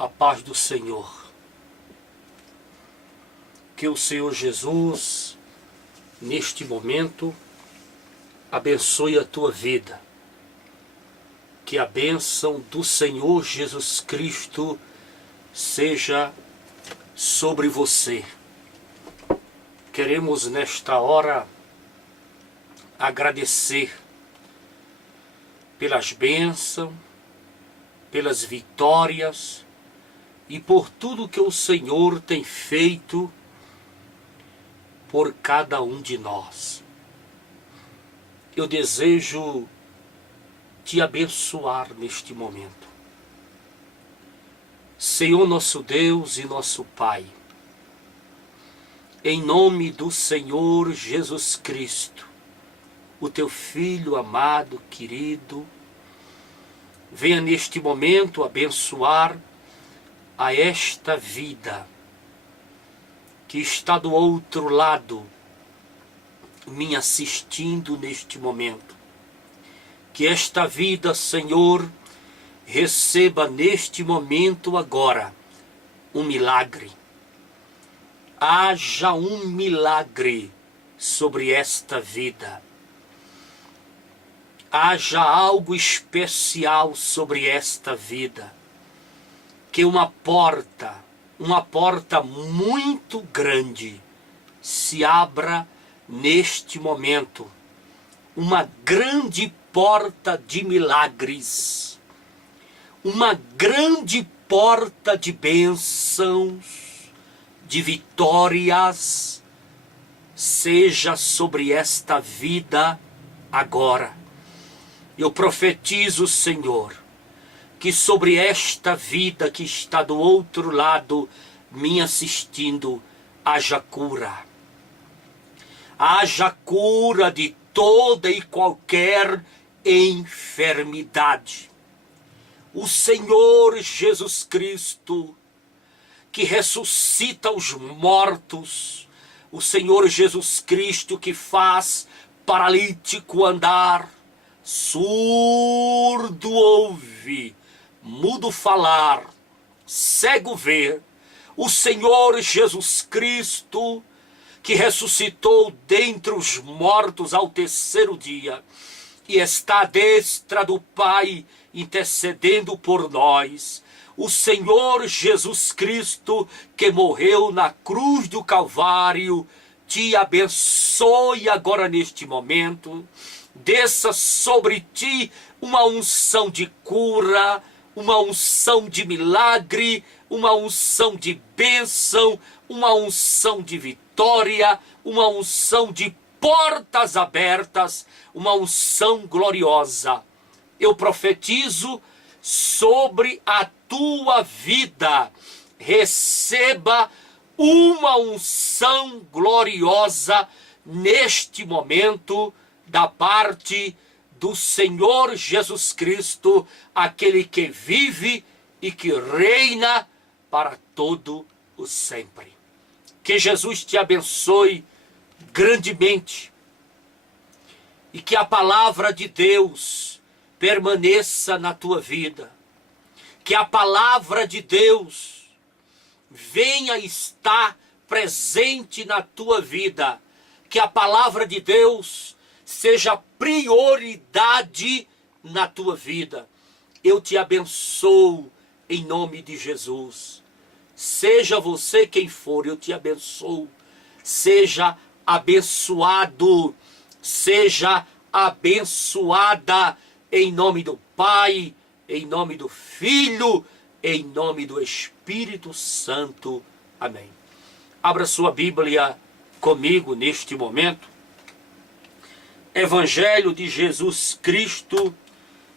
A paz do Senhor. Que o Senhor Jesus, neste momento, abençoe a tua vida. Que a bênção do Senhor Jesus Cristo seja sobre você. Queremos nesta hora agradecer pelas bênçãos, pelas vitórias e por tudo que o Senhor tem feito por cada um de nós. Eu desejo te abençoar neste momento. Senhor nosso Deus e nosso Pai, em nome do Senhor Jesus Cristo, o teu Filho amado, querido, venha neste momento abençoar a esta vida que está do outro lado, me assistindo neste momento. Que esta vida, Senhor, receba neste momento agora um milagre. Haja um milagre sobre esta vida. Haja algo especial sobre esta vida. Que uma porta muito grande se abra neste momento. Uma grande porta de milagres. Uma grande porta de bênçãos, de vitórias, seja sobre esta vida agora. Eu profetizo, Senhor, que sobre esta vida que está do outro lado me assistindo, haja cura. Haja cura de toda e qualquer enfermidade. O Senhor Jesus Cristo, que ressuscita os mortos, o Senhor Jesus Cristo que faz paralítico andar, surdo ouvir, mudo falar, cego ver, o Senhor Jesus Cristo, que ressuscitou dentre os mortos ao terceiro dia, e está à destra do Pai, intercedendo por nós, o Senhor Jesus Cristo, que morreu na cruz do Calvário, te abençoe agora neste momento, desça sobre ti uma unção de cura, uma unção de milagre, uma unção de bênção, uma unção de vitória, uma unção de portas abertas, uma unção gloriosa. Eu profetizo sobre a tua vida. Receba uma unção gloriosa neste momento da parte do Senhor Jesus Cristo, aquele que vive e que reina para todo o sempre. Que Jesus te abençoe grandemente e que a palavra de Deus permaneça na tua vida. Que a palavra de Deus venha estar presente na tua vida. Que a palavra de Deus seja prioridade na tua vida. Eu te abençoo em nome de Jesus. Seja você quem for, eu te abençoo. Seja abençoado, seja abençoada em nome do Pai, em nome do Filho, em nome do Espírito Santo. Amém. Abra sua Bíblia comigo neste momento. Evangelho de Jesus Cristo,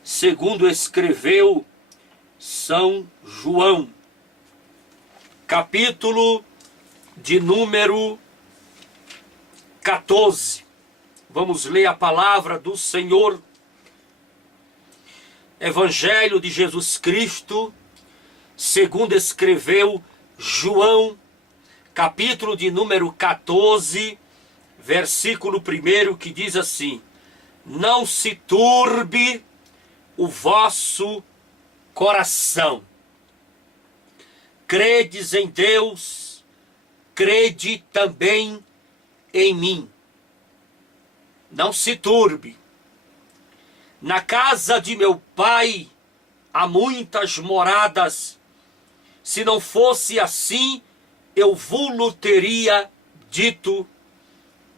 segundo escreveu São João, capítulo de número 14. Vamos ler a palavra do Senhor. Evangelho de Jesus Cristo, segundo escreveu João, capítulo de número 14, versículo 1, que diz assim: não se turbe o vosso coração. credes em Deus, crede também em mim. Não se turbe. Na casa de meu pai há muitas moradas. Se não fosse assim, eu vou-lo teria dito,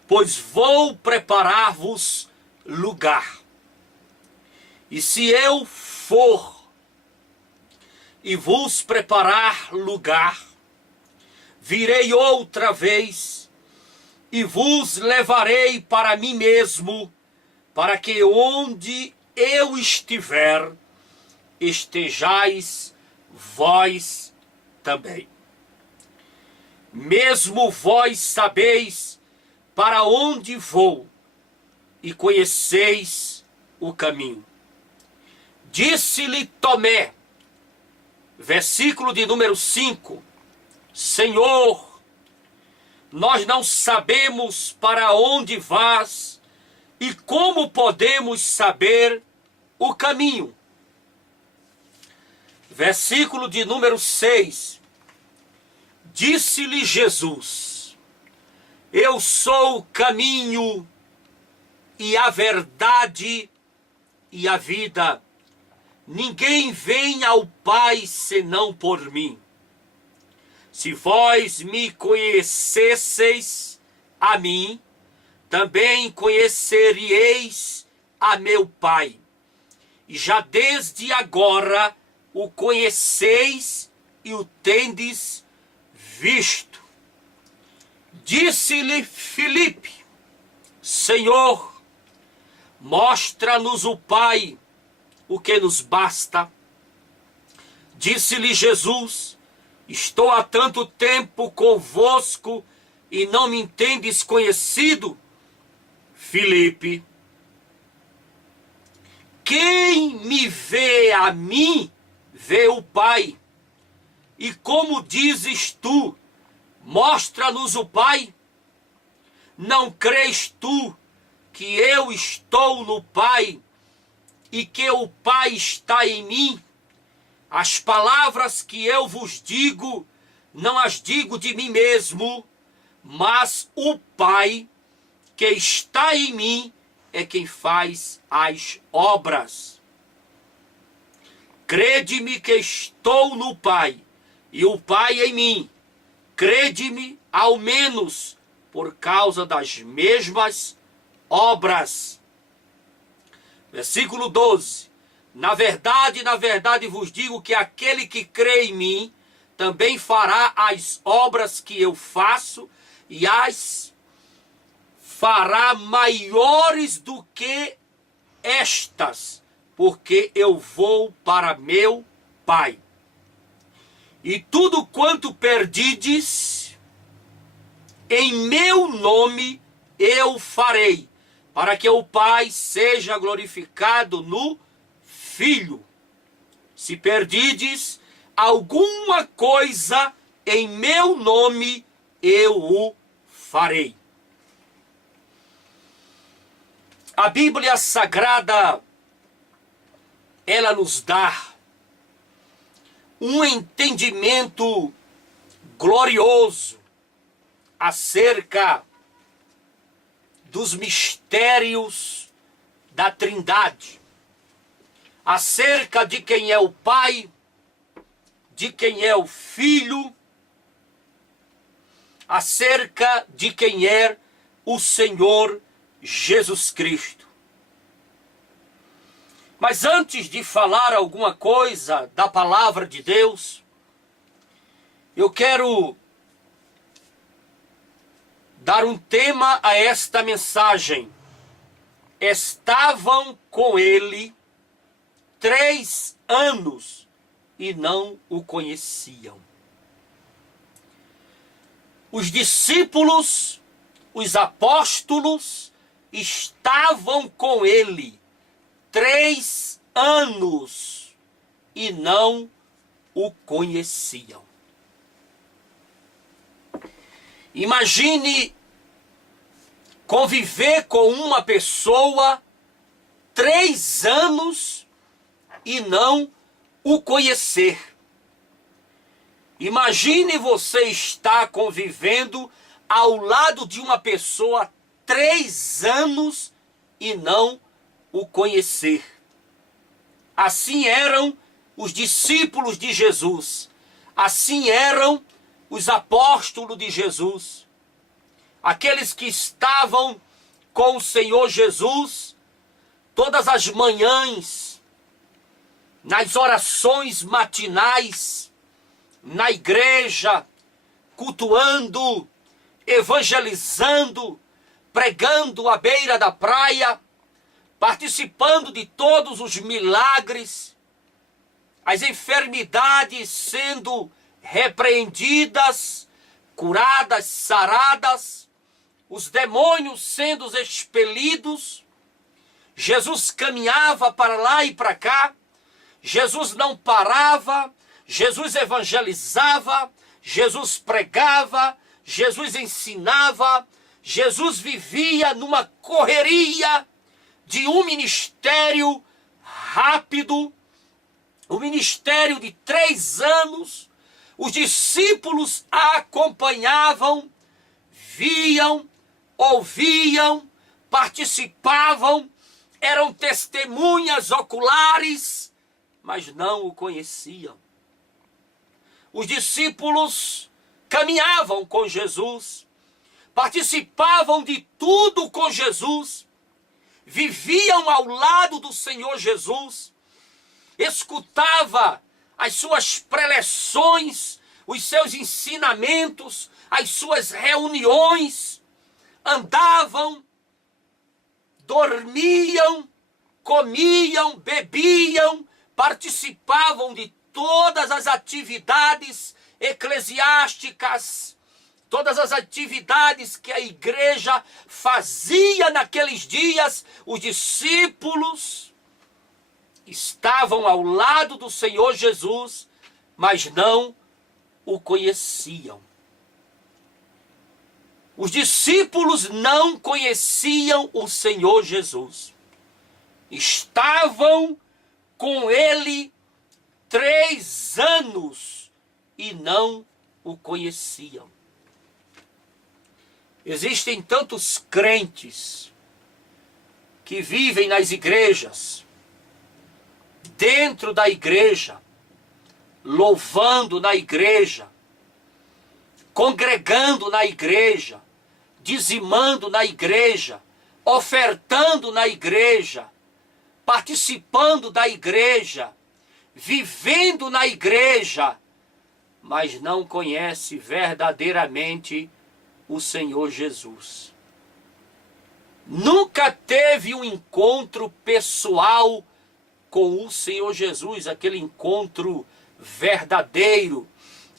pois vou preparar-vos lugar. E se eu for e vos preparar lugar, virei outra vez e vos levarei para mim mesmo, para que onde eu estiver, estejais vós também. Mesmo vós sabeis para onde vou e conheceis o caminho. Disse-lhe Tomé, versículo de número 5, Senhor, nós não sabemos para onde vás e como podemos saber o caminho. Versículo de número 6, disse-lhe Jesus, eu sou o caminho e a verdade e a vida. Ninguém vem ao Pai senão por mim. Se vós me conhecesseis a mim, também conheceríeis a meu Pai. E já desde agora o conheceis e o tendes visto. Disse-lhe Filipe, Senhor, mostra-nos o Pai, o que nos basta. Disse-lhe Jesus, estou há tanto tempo convosco e não me tendes conhecido? Filipe, quem me vê a mim, vê o Pai. E como dizes tu, mostra-nos o Pai? Não crês tu que eu estou no Pai e que o Pai está em mim? As palavras que eu vos digo, não as digo de mim mesmo, mas o Pai que está em mim é quem faz as obras. Crede-me que estou no Pai e o Pai em mim. Crede-me ao menos por causa das mesmas obras. Versículo 12. Na verdade vos digo que aquele que crê em mim também fará as obras que eu faço e as fará maiores do que estas, porque eu vou para meu Pai. E tudo quanto perdides, em meu nome eu farei, para que o Pai seja glorificado no Filho. Se perdides alguma coisa em meu nome, eu o farei. A Bíblia Sagrada, ela nos dá um entendimento glorioso acerca dos mistérios da Trindade, acerca de quem é o Pai, de quem é o Filho, acerca de quem é o Senhor Jesus Cristo. Mas antes de falar alguma coisa da palavra de Deus, eu quero dar um tema a esta mensagem. Estavam com ele 3 anos e não o conheciam. Os discípulos, os apóstolos, estavam com ele 3 anos e não o conheciam. Imagine conviver com uma pessoa 3 anos e não o conhecer. Imagine você estar convivendo ao lado de uma pessoa 3 anos e não o conhecer. Assim eram os discípulos de Jesus. Assim eram os apóstolos de Jesus. Aqueles que estavam com o Senhor Jesus todas as manhãs, nas orações matinais, na igreja, cultuando, evangelizando, pregando à beira da praia, participando de todos os milagres, as enfermidades sendo repreendidas, curadas, saradas, os demônios sendo expelidos. Jesus caminhava para lá e para cá, Jesus não parava, Jesus evangelizava, Jesus pregava, Jesus ensinava, Jesus vivia numa correria de um ministério rápido, um ministério de 3 anos. Os discípulos a acompanhavam, viam, ouviam, participavam, eram testemunhas oculares, mas não o conheciam. Os discípulos caminhavam com Jesus, participavam de tudo com Jesus, viviam ao lado do Senhor Jesus, escutava as suas preleções, os seus ensinamentos, as suas reuniões, andavam, dormiam, comiam, bebiam, participavam de todas as atividades eclesiásticas, todas as atividades que a igreja fazia naqueles dias. Os discípulos estavam ao lado do Senhor Jesus, mas não o conheciam. Os discípulos não conheciam o Senhor Jesus. Estavam com ele 3 anos e não o conheciam. Existem tantos crentes que vivem nas igrejas, dentro da igreja, louvando na igreja, congregando na igreja, dizimando na igreja, ofertando na igreja, participando da igreja, vivendo na igreja, mas não conhece verdadeiramente o Senhor Jesus. Nunca teve um encontro pessoal com o Senhor Jesus, aquele encontro verdadeiro,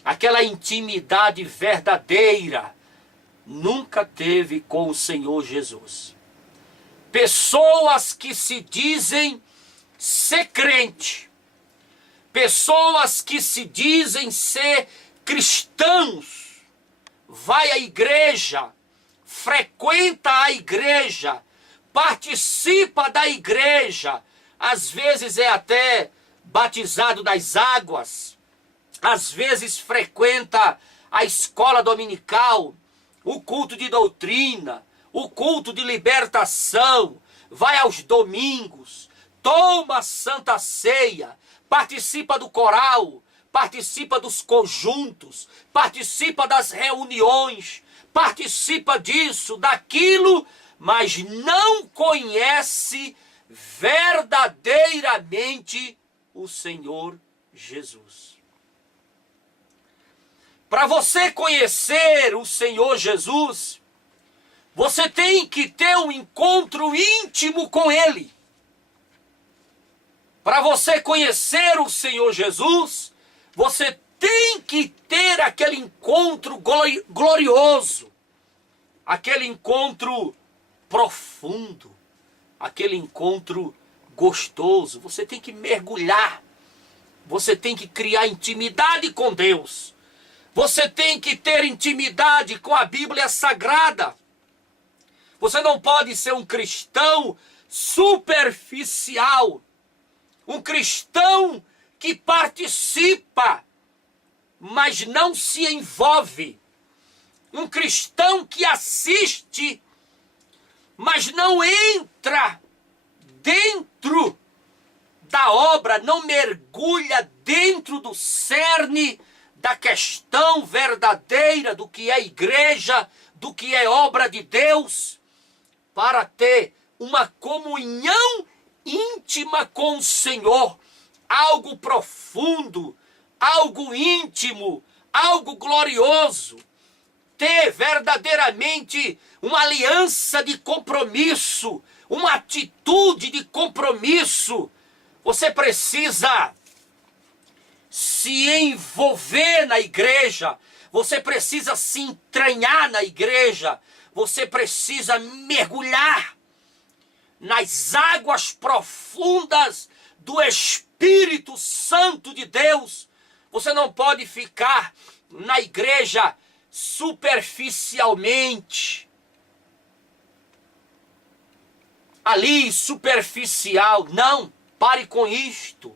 aquela intimidade verdadeira, nunca teve com o Senhor Jesus. Pessoas que se dizem ser crente, pessoas que se dizem ser cristãos, vai à igreja, frequenta a igreja, participa da igreja, às vezes é até batizado nas águas, às vezes frequenta a escola dominical, o culto de doutrina, o culto de libertação, vai aos domingos, toma a Santa Ceia, participa do coral, participa dos conjuntos, participa das reuniões, participa disso, daquilo, mas não conhece verdadeiramente o Senhor Jesus. Para você conhecer o Senhor Jesus, você tem que ter um encontro íntimo com Ele. Para você conhecer o Senhor Jesus, você tem que ter aquele encontro glorioso, aquele encontro profundo, aquele encontro gostoso. Você tem que mergulhar, você tem que criar intimidade com Deus, você tem que ter intimidade com a Bíblia Sagrada. Você não pode ser um cristão superficial, um cristão que participa mas não se envolve. Um cristão que assiste, mas não entra dentro da obra, não mergulha dentro do cerne da questão verdadeira do que é igreja, do que é obra de Deus, para ter uma comunhão íntima com o Senhor, algo profundo, algo íntimo, algo glorioso, ter verdadeiramente uma aliança de compromisso, uma atitude de compromisso. Você precisa se envolver na igreja, você precisa se entranhar na igreja, você precisa mergulhar nas águas profundas do Espírito Santo de Deus. Você não pode ficar na igreja superficialmente. Ali, superficial. Não, pare com isto.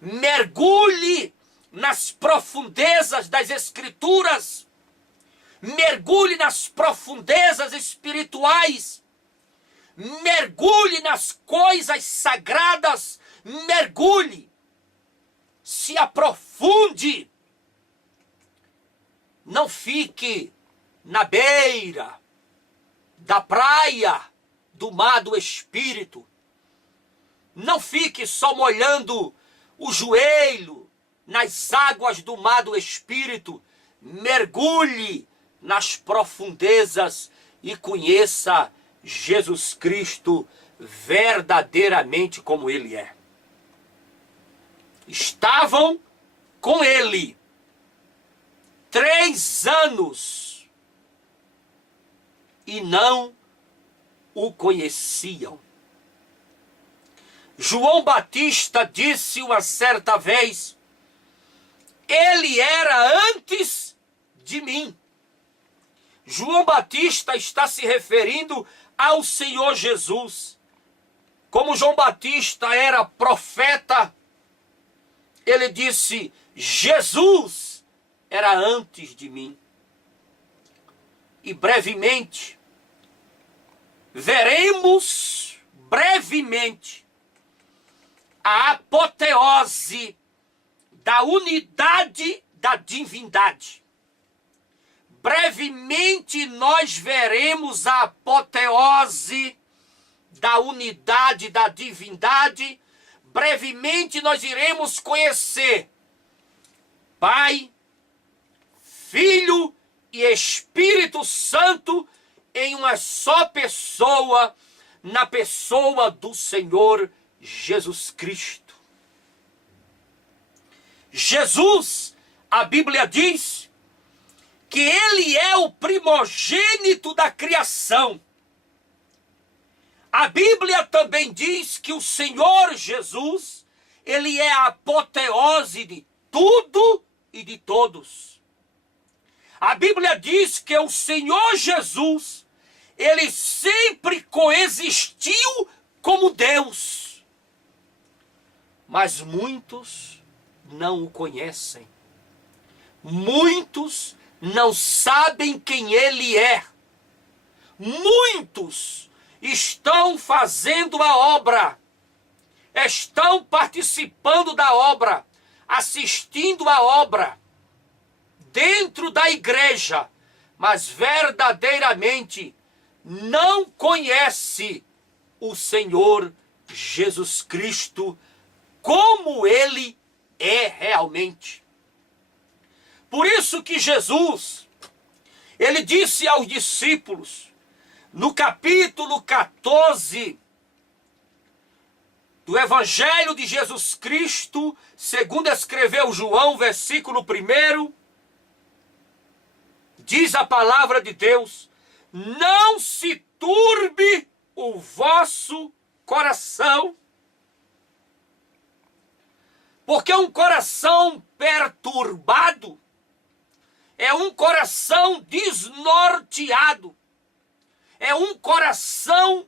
Mergulhe nas profundezas das Escrituras. Mergulhe nas profundezas espirituais. Mergulhe nas coisas sagradas. Mergulhe. Se aprofunde. Não fique na beira da praia do mar do Espírito. Não fique só molhando o joelho nas águas do mar do Espírito. Mergulhe nas profundezas e conheça Jesus Cristo verdadeiramente como Ele é. Estavam com Ele 3 anos e não o conheciam. João Batista disse uma certa vez: ele era antes de mim. João Batista está se referindo ao Senhor Jesus. Como João Batista era profeta, ele disse: Jesus era antes de mim. E brevemente, veremos brevemente a apoteose da unidade da divindade. Brevemente nós veremos a apoteose da unidade da divindade. Brevemente nós iremos conhecer Pai, Filho e Espírito Santo em uma só pessoa, na pessoa do Senhor Jesus Cristo. Jesus, a Bíblia diz que Ele é o primogênito da criação. A Bíblia também diz que o Senhor Jesus, Ele é a apoteose de tudo e de todos. A Bíblia diz que o Senhor Jesus, Ele sempre coexistiu como Deus. Mas muitos não o conhecem. Muitos não sabem quem Ele é. Muitos estão fazendo a obra, estão participando da obra, assistindo a obra dentro da igreja, mas verdadeiramente não conhece o Senhor Jesus Cristo como Ele é realmente. Por isso que Jesus, Ele disse aos discípulos, no capítulo 14 do Evangelho de Jesus Cristo, segundo escreveu João, versículo 1, diz a palavra de Deus: não se turbe o vosso coração, porque um coração perturbado é um coração desnorteado, é um coração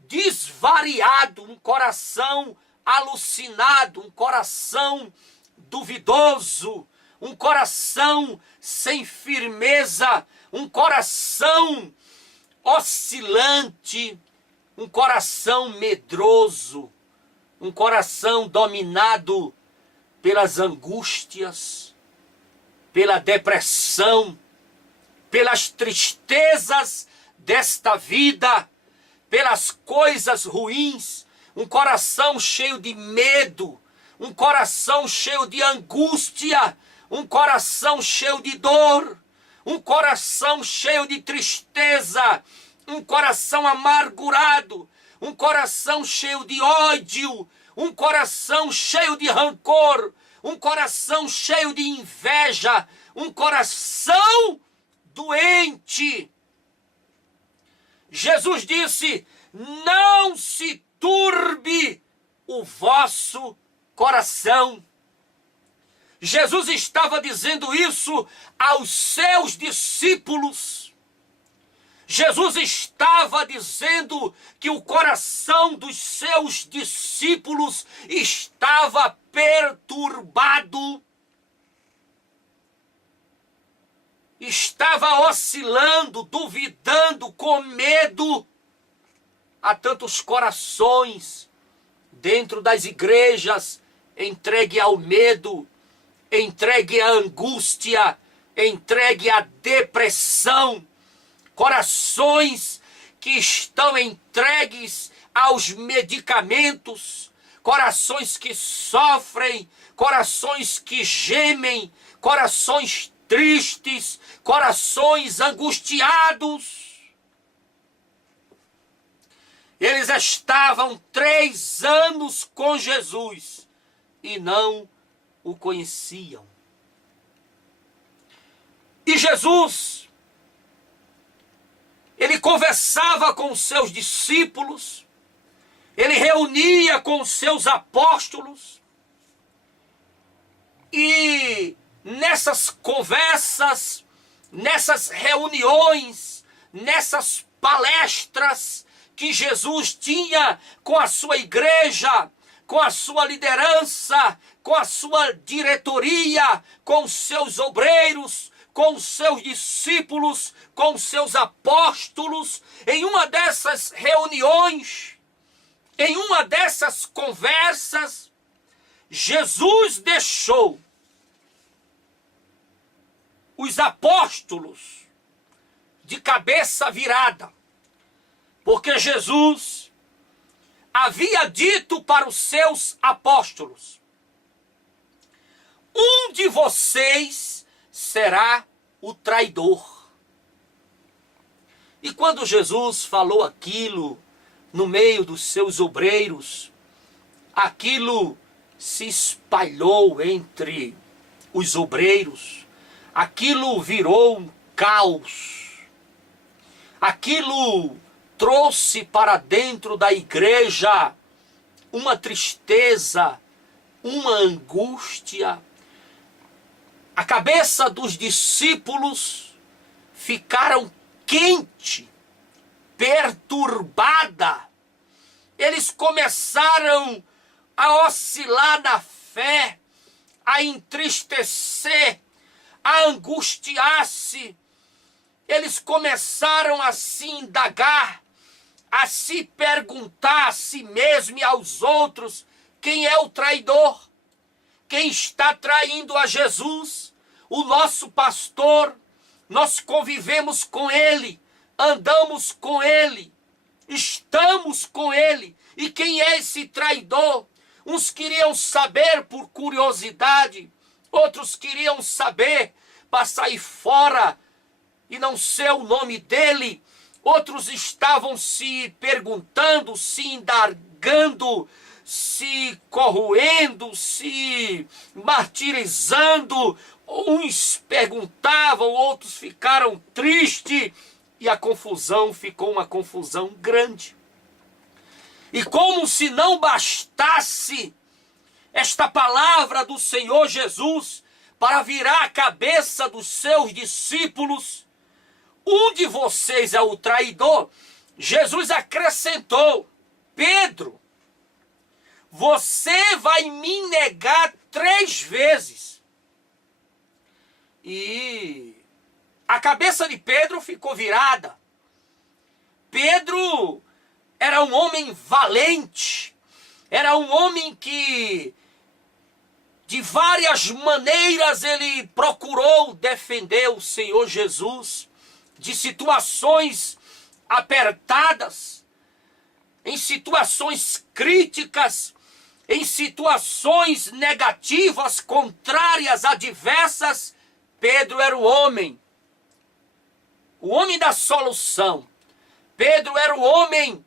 desvariado, um coração alucinado, um coração duvidoso, um coração sem firmeza, um coração oscilante, um coração medroso, um coração dominado pelas angústias, pela depressão, pelas tristezas desta vida, pelas coisas ruins, um coração cheio de medo, um coração cheio de angústia, um coração cheio de dor, um coração cheio de tristeza, um coração amargurado, um coração cheio de ódio, um coração cheio de rancor, um coração cheio de inveja, um coração doente. Jesus disse: não se turbe o vosso coração. Jesus estava dizendo isso aos seus discípulos. Jesus estava dizendo que o coração dos seus discípulos estava perturbado, estava oscilando, duvidando, com medo. Há tantos corações dentro das igrejas entregue ao medo, entregue à angústia, entregue à depressão, corações que estão entregues aos medicamentos, corações que sofrem, corações que gemem, corações tristes, corações angustiados. Eles estavam 3 anos com Jesus e não o conheciam. E Jesus, ele conversava com os seus discípulos, ele reunia com os seus apóstolos, e nessas conversas, nessas reuniões, nessas palestras que Jesus tinha com a sua igreja, com a sua liderança, com a sua diretoria, com os seus obreiros, com os seus discípulos, com os seus apóstolos, em uma dessas reuniões, em uma dessas conversas, Jesus deixou os apóstolos de cabeça virada, porque Jesus havia dito para os seus apóstolos: um de vocês será o traidor. E quando Jesus falou aquilo no meio dos seus obreiros, aquilo se espalhou entre os obreiros, aquilo virou um caos, aquilo trouxe para dentro da igreja uma tristeza, uma angústia. A cabeça dos discípulos ficaram quente, perturbada. Eles começaram a oscilar na fé, a entristecer, a angustiar-se. Eles começaram a se indagar, a se perguntar a si mesmo e aos outros: quem é o traidor? Quem está traindo a Jesus? O nosso pastor. Nós convivemos com ele, andamos com ele, estamos com ele. E quem é esse traidor? Uns queriam saber por curiosidade, outros queriam saber para sair fora e não ser o nome dele. Outros estavam se perguntando, se indagando, se corroendo, se martirizando. Uns perguntavam, outros ficaram tristes, e a confusão ficou uma confusão grande. E como se não bastasse esta palavra do Senhor Jesus para virar a cabeça dos seus discípulos: um de vocês é o traidor, Jesus acrescentou: Pedro, você vai me negar 3 vezes. E a cabeça de Pedro ficou virada. Pedro era um homem valente, era um homem que de várias maneiras ele procurou defender o Senhor Jesus de situações apertadas, em situações críticas, em situações negativas, contrárias, adversas. Pedro era o homem da solução. Pedro era o homem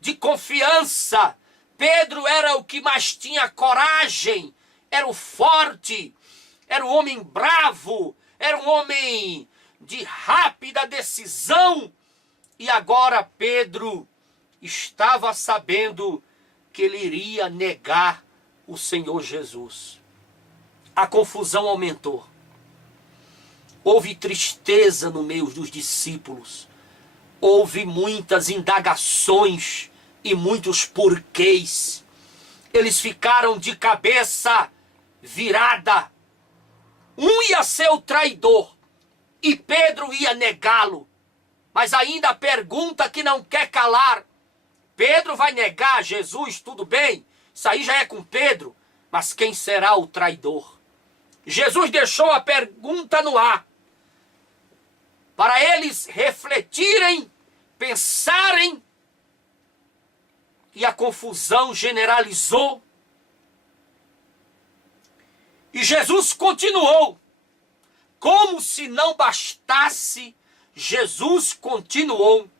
de confiança. Pedro era o que mais tinha coragem, era o forte, era o homem bravo, era um homem de rápida decisão. E agora Pedro estava sabendo que ele iria negar o Senhor Jesus. A confusão aumentou. Houve tristeza no meio dos discípulos. Houve muitas indagações e muitos porquês. Eles ficaram de cabeça virada. Um ia ser o traidor e Pedro ia negá-lo. Mas ainda a pergunta que não quer calar: Pedro vai negar Jesus, tudo bem, isso aí já é com Pedro, mas quem será o traidor? Jesus deixou a pergunta no ar, para eles refletirem, pensarem, e a confusão generalizou. E Jesus continuou. Como se não bastasse, Jesus continuou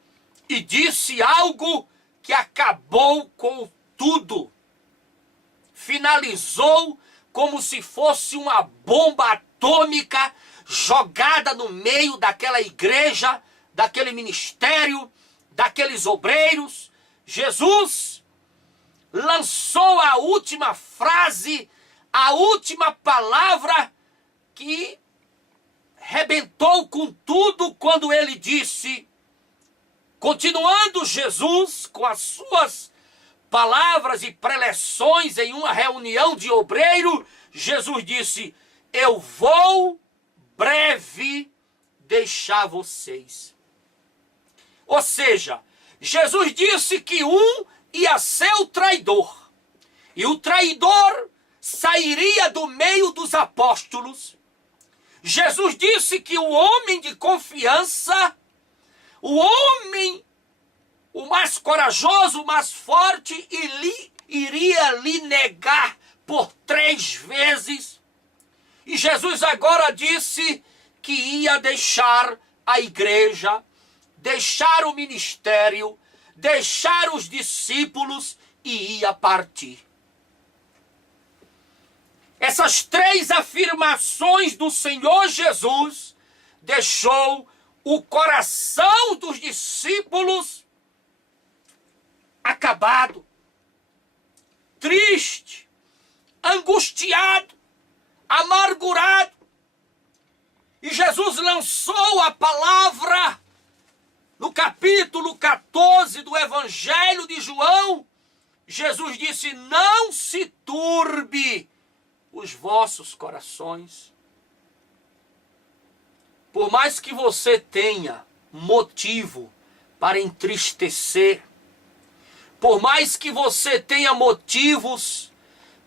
e disse algo que acabou com tudo. Finalizou como se fosse uma bomba atômica jogada no meio daquela igreja, daquele ministério, daqueles obreiros. Jesus lançou a última frase, a última palavra que rebentou com tudo quando ele disse, continuando Jesus com as suas palavras e preleções em uma reunião de obreiro, Jesus disse: eu vou breve deixar vocês. Ou seja, Jesus disse que um ia ser o traidor, e o traidor sairia do meio dos apóstolos. Jesus disse que o homem de confiança, o homem, o mais corajoso, o mais forte, iria lhe negar por 3 vezes. E Jesus agora disse que ia deixar a igreja, deixar o ministério, deixar os discípulos e ia partir. Essas 3 afirmações do Senhor Jesus deixou o coração dos discípulos acabado, triste, angustiado, amargurado. E Jesus lançou a palavra no capítulo 14 do Evangelho de João. Jesus disse: não se turbe os vossos corações. Por mais que você tenha motivo para entristecer, por mais que você tenha motivos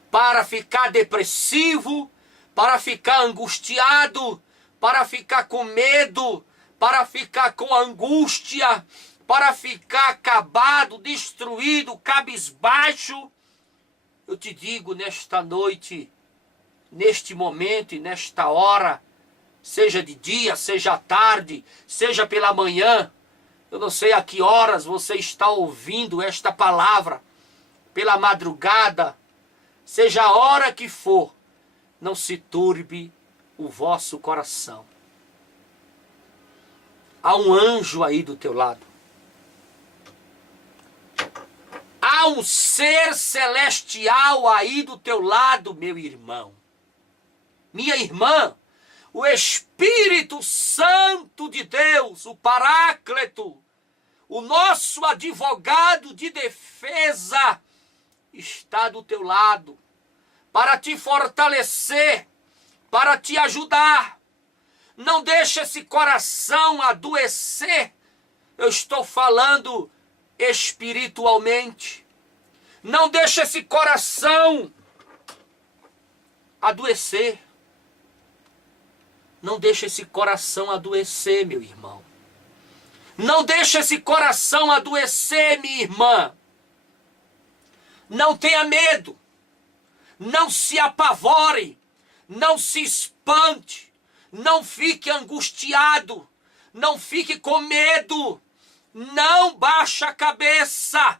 para ficar depressivo, para ficar angustiado, para ficar com medo, para ficar com angústia, para ficar acabado, destruído, cabisbaixo, eu te digo nesta noite, neste momento e nesta hora, seja de dia, seja à tarde, seja pela manhã, eu não sei a que horas você está ouvindo esta palavra, pela madrugada, seja a hora que for, não se turbe o vosso coração. Há um anjo aí do teu lado. Há um ser celestial aí do teu lado, meu irmão. Minha irmã, o Espírito Santo de Deus, o Paráclito, o nosso advogado de defesa, está do teu lado para te fortalecer, para te ajudar, Não deixe esse coração adoecer. Eu estou falando espiritualmente. Não deixe esse coração adoecer. Não deixe esse coração adoecer, meu irmão. Não deixe esse coração adoecer, minha irmã. Não tenha medo. Não se apavore. Não se espante. Não fique angustiado. Não fique com medo. Não baixe a cabeça.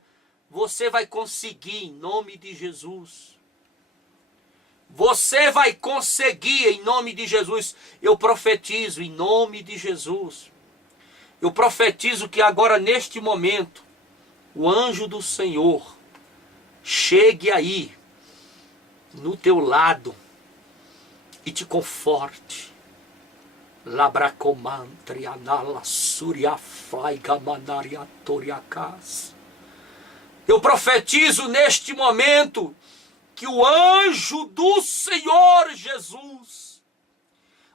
Você vai conseguir em nome de Jesus. Você vai conseguir em nome de Jesus. Eu profetizo em nome de Jesus. Eu profetizo que agora neste momento, o anjo do Senhor chegue aí, no teu lado, e te conforte. Labracomantrianala suriafaigamanaria-toriacas. Eu profetizo neste momento que o anjo do Senhor Jesus,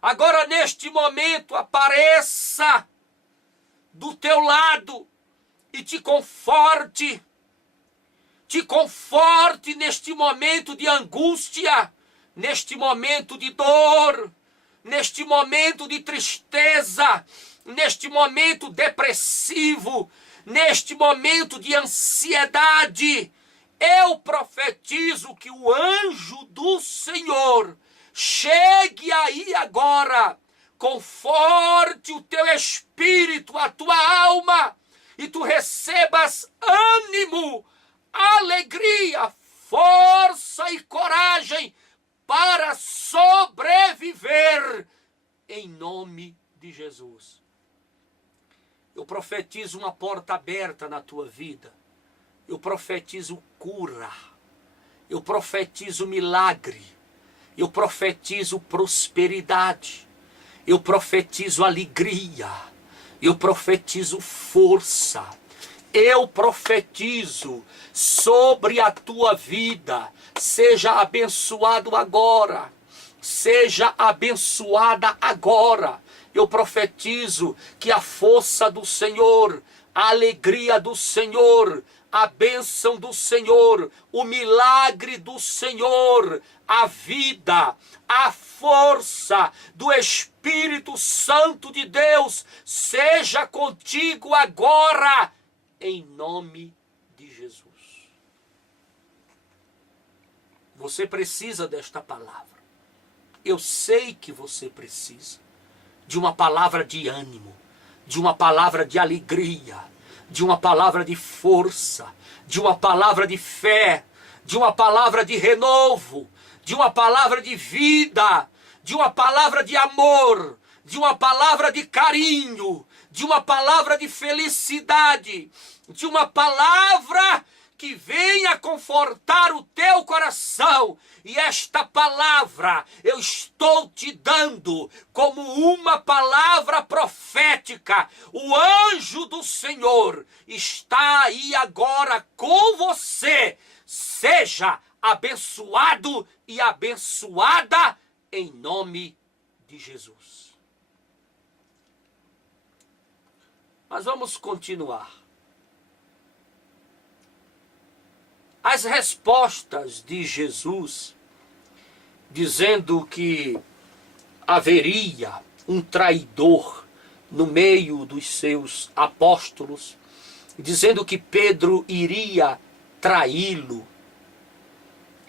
agora neste momento, apareça do teu lado e te conforte neste momento de angústia, neste momento de dor, neste momento de tristeza, neste momento depressivo, neste momento de ansiedade. Eu profetizo que o anjo do Senhor chegue aí agora, conforte o teu espírito, a tua alma, e tu recebas ânimo, alegria, força e coragem para sobreviver em nome de Jesus. Eu profetizo uma porta aberta na tua vida. Eu profetizo cura. Eu profetizo milagre. Eu profetizo prosperidade. Eu profetizo alegria. Eu profetizo força. Eu profetizo sobre a tua vida. Seja abençoado agora. Seja abençoada agora. Eu profetizo que a força do Senhor, a alegria do Senhor, a bênção do Senhor, o milagre do Senhor, a vida, a força do Espírito Santo de Deus seja contigo agora, em nome de Jesus. Você precisa desta palavra. Eu sei que você precisa de uma palavra de ânimo, de uma palavra de alegria, de uma palavra de força, de uma palavra de fé, de uma palavra de renovo, de uma palavra de vida, de uma palavra de amor, de uma palavra de carinho, de uma palavra de felicidade, de uma palavra que venha confortar o teu coração. E esta palavra eu estou te dando como uma palavra profética. O anjo do Senhor está aí agora com você. Seja abençoado e abençoada em nome de Jesus. Mas vamos continuar. As respostas de Jesus, dizendo que haveria um traidor no meio dos seus apóstolos, dizendo que Pedro iria traí-lo,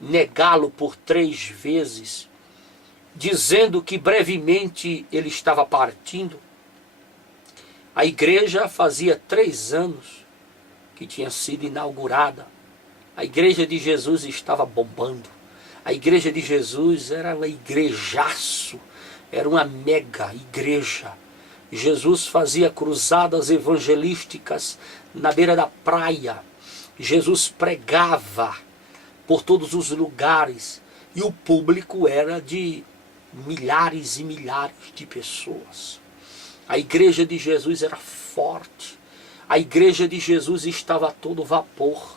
negá-lo por 3 vezes, dizendo que brevemente ele estava partindo. A igreja fazia 3 anos que tinha sido inaugurada. A igreja de Jesus estava bombando. A igreja de Jesus era um igrejaço, era uma mega igreja. Jesus fazia cruzadas evangelísticas na beira da praia. Jesus pregava por todos os lugares e o público era de milhares e milhares de pessoas. A igreja de Jesus era forte. A igreja de Jesus estava a todo vapor.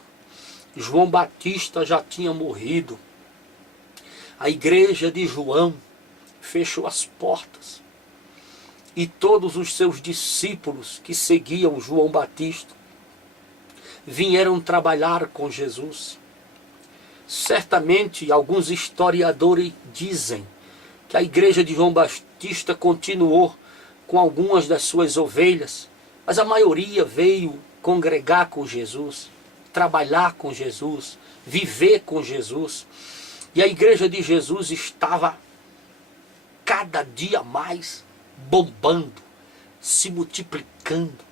João Batista já tinha morrido. A igreja de João fechou as portas. e todos os seus discípulos que seguiam João Batista vieram trabalhar com Jesus. Certamente, alguns historiadores dizem que a igreja de João Batista continuou com algumas das suas ovelhas, mas a maioria veio congregar com Jesus, trabalhar com Jesus, viver com Jesus. E a igreja de Jesus estava cada dia mais bombando, se multiplicando,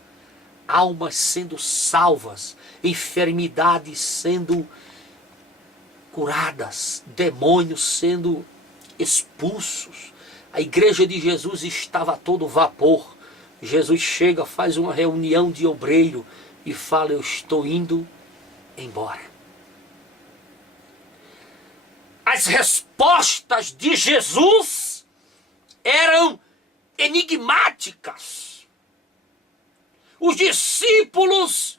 almas sendo salvas, enfermidades sendo curadas, demônios sendo expulsos. A igreja de Jesus estava a todo vapor. Jesus chega, faz uma reunião de obreiro e fala: eu estou indo embora. As respostas de Jesus eram enigmáticas. Os discípulos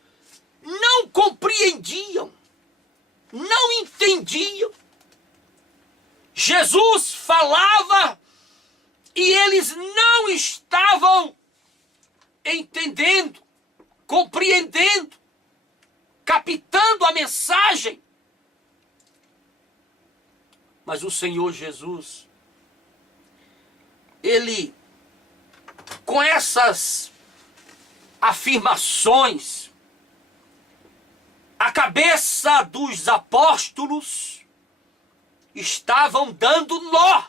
não compreendiam, não entendiam. Jesus falava e eles não estavam entendendo, compreendendo, captando a mensagem. Mas o Senhor Jesus, Ele, com essas afirmações, a cabeça dos apóstolos estavam dando nó.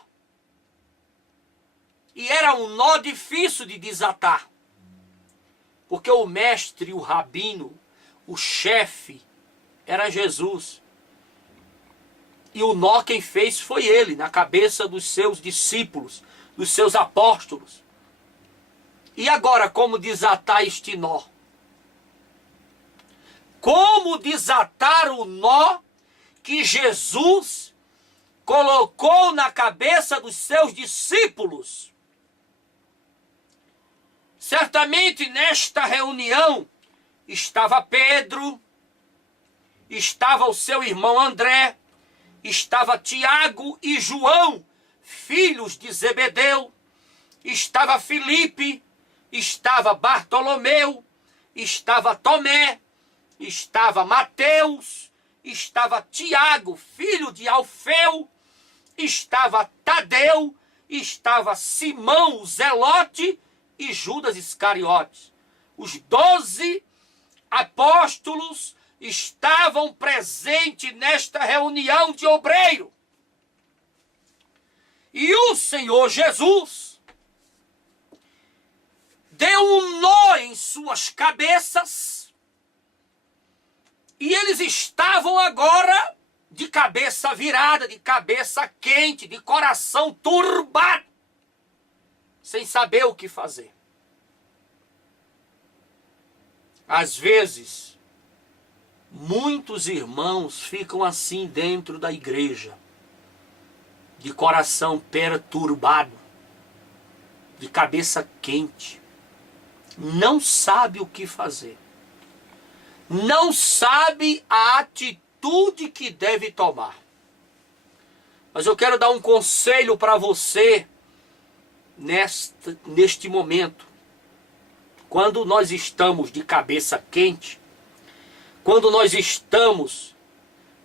E era um nó difícil de desatar. Porque o mestre, o rabino, o chefe, era Jesus. E o nó quem fez foi ele, na cabeça dos seus discípulos, dos seus apóstolos. E agora, como desatar este nó? Como desatar o nó que Jesus colocou na cabeça dos seus discípulos? Certamente nesta reunião estava Pedro, estava o seu irmão André, estava Tiago e João, filhos de Zebedeu, estava Filipe, estava Bartolomeu, estava Tomé, estava Mateus, estava Tiago, filho de Alfeu, estava Tadeu, estava Simão o Zelote e Judas Iscariotes. Os 12 apóstolos estavam presentes nesta reunião de obreiro. E o Senhor Jesus deu um nó em suas cabeças e eles estavam agora de cabeça virada, de cabeça quente, de coração turbado, sem saber o que fazer. Às vezes, muitos irmãos ficam assim dentro da igreja, de coração perturbado, de cabeça quente, não sabe o que fazer, não sabe a atitude que deve tomar. Mas eu quero dar um conselho para você neste momento. Quando nós estamos de cabeça quente, quando nós estamos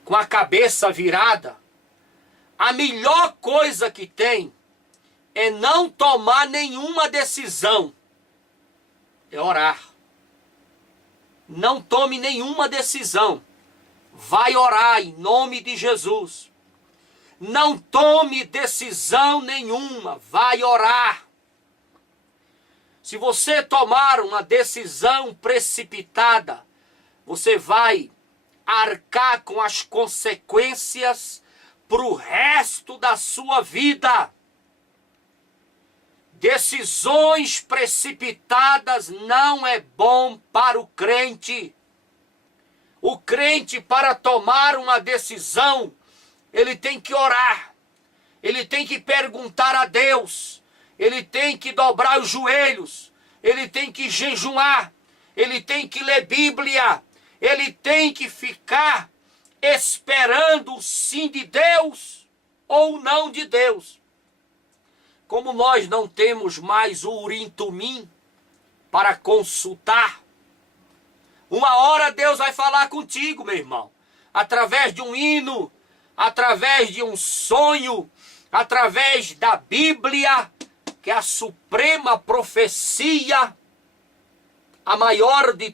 com a cabeça virada, a melhor coisa que tem é não tomar nenhuma decisão, é orar. Não tome nenhuma decisão, vai orar em nome de Jesus. Não tome decisão nenhuma, vai orar. Se você tomar uma decisão precipitada, você vai arcar com as consequências para o resto da sua vida. Decisões precipitadas não é bom para o crente. O crente, para tomar uma decisão, ele tem que orar, ele tem que perguntar a Deus, ele tem que dobrar os joelhos, ele tem que jejuar, ele tem que ler Bíblia, ele tem que ficar esperando o sim de Deus ou não de Deus. como nós não temos mais o Urim-Tumim para consultar, uma hora Deus vai falar contigo, meu irmão, através de um hino, através de um sonho, através da Bíblia, que é a suprema profecia, a maior de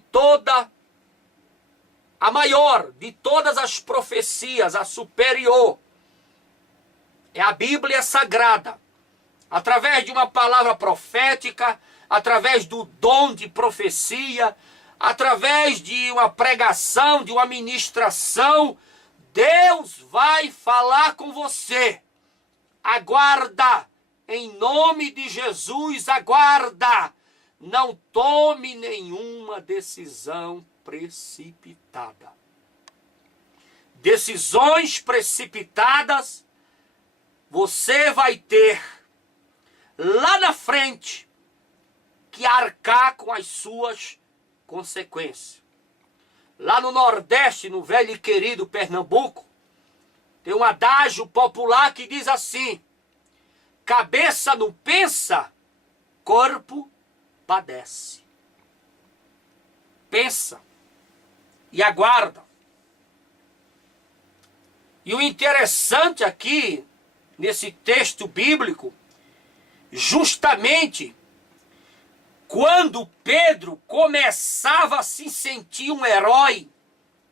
todas as profecias, a superior. É a Bíblia Sagrada. Através de uma palavra profética, através do dom de profecia, através de uma pregação, de uma ministração, Deus vai falar com você. Aguarda, em nome de Jesus, aguarda. Não tome nenhuma decisão precipitada. Decisões precipitadas você vai ter lá na frente que arcar com as suas consequências. Lá no Nordeste, no velho e querido Pernambuco, tem um adágio popular que diz assim: cabeça não pensa, corpo padece. Pensa e aguarda. E o interessante aqui, nesse texto bíblico, justamente quando Pedro começava a se sentir um herói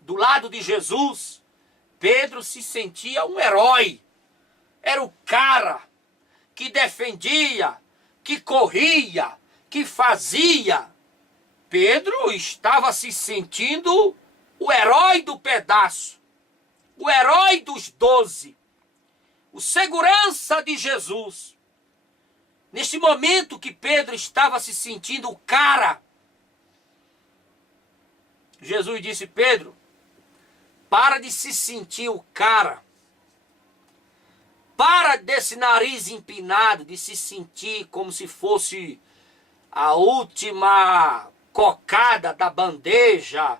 do lado de Jesus, Pedro se sentia um herói. Era o cara que defendia, que corria, que fazia. Pedro estava se sentindo o herói do pedaço, o herói dos 12, o segurança de Jesus. Neste momento que Pedro estava se sentindo o cara, Jesus disse: Pedro, para de se sentir o cara. Para desse nariz empinado, de se sentir como se fosse a última cocada da bandeja,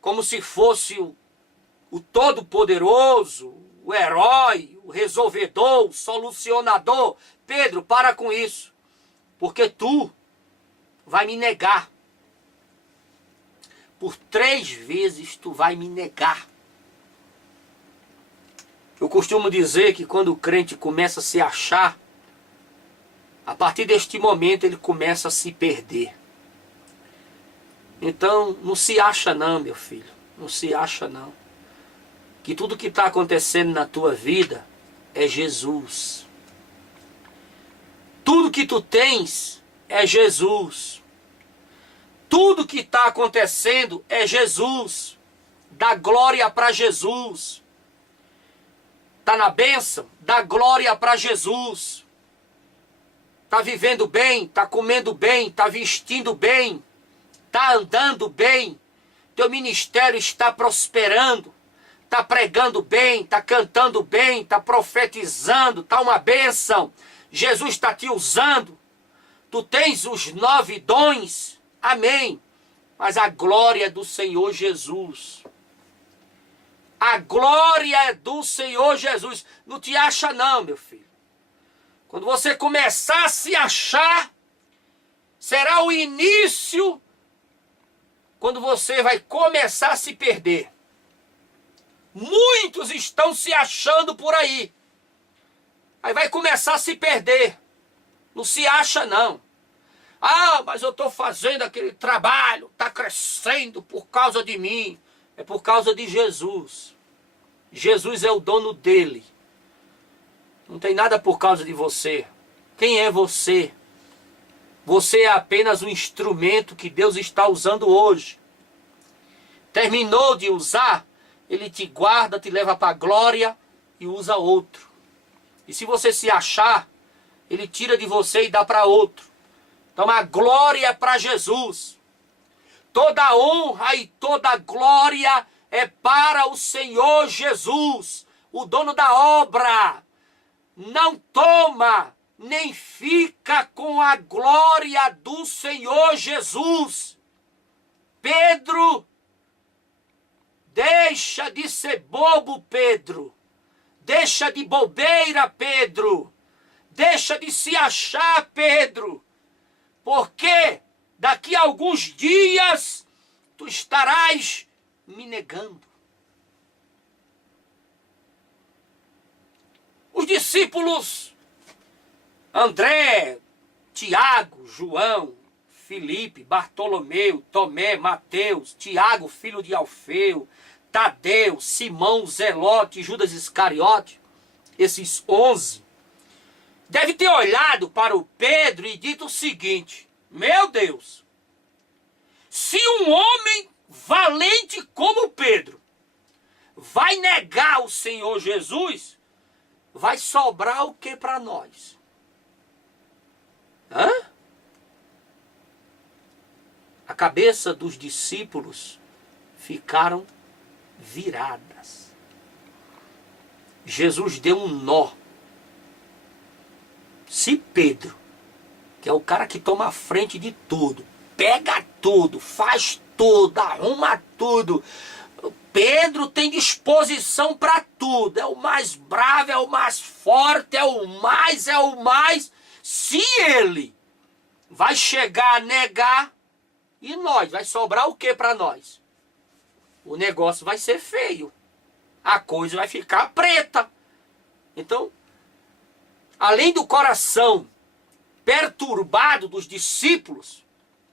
como se fosse o todo-poderoso, o herói, o resolvedor, o solucionador. Pedro, para com isso, porque tu vai me negar. Por 3 vezes tu vai me negar. Eu costumo dizer que quando o crente começa a se achar, a partir deste momento ele começa a se perder. Então, não se acha não, meu filho. Não se acha não. Que tudo que está acontecendo na tua vida é Jesus. Tudo que tu tens é Jesus. Tudo que está acontecendo é Jesus. Dá glória para Jesus. Está na bênção? Dá glória para Jesus. Está vivendo bem, está comendo bem, está vestindo bem, está andando bem. Teu ministério está prosperando. Está pregando bem, está cantando bem, está profetizando, está uma bênção. Jesus está te usando. Tu tens os 9 dons. Amém. Mas a glória é do Senhor Jesus. A glória é do Senhor Jesus. Não te acha não, meu filho. Quando você começar a se achar, será o início quando você vai começar a se perder. Muitos estão se achando por aí. Aí vai começar a se perder. Não se acha não. Ah, mas eu estou fazendo aquele trabalho, está crescendo por causa de mim. É por causa de Jesus. Jesus é o dono dele. Não tem nada por causa de você. Quem é você? Você é apenas um instrumento que Deus está usando hoje. Terminou de usar, ele te guarda, te leva para a glória e usa outro. E se você se achar, ele tira de você e dá para outro. Então a glória é para Jesus. Toda a honra e toda a glória é para o Senhor Jesus, o dono da obra. Não toma, nem fica com a glória do Senhor Jesus. Pedro, deixa de ser bobo, Pedro. Deixa de bobeira, Pedro. deixa de se achar, Pedro, porque daqui a alguns dias tu estarás me negando. Os discípulos André, Tiago, João, Filipe, Bartolomeu, Tomé, Mateus, Tiago, filho de Alfeu, Tadeu, Simão, Zelote, Judas Iscariote, esses 11, deve ter olhado para o Pedro e dito o seguinte: meu Deus, se um homem valente como Pedro vai negar o Senhor Jesus, vai sobrar o que para nós? Hã? A cabeça dos discípulos ficaram viradas. Jesus deu um nó. Se Pedro, que é o cara que toma a frente de tudo, pega tudo, faz tudo, arruma tudo, Pedro tem disposição para tudo, é o mais bravo, é o mais forte, é o mais. Se ele vai chegar a negar, e nós, vai sobrar o que para nós? O negócio vai ser feio, a coisa vai ficar preta. Então, além do coração perturbado dos discípulos,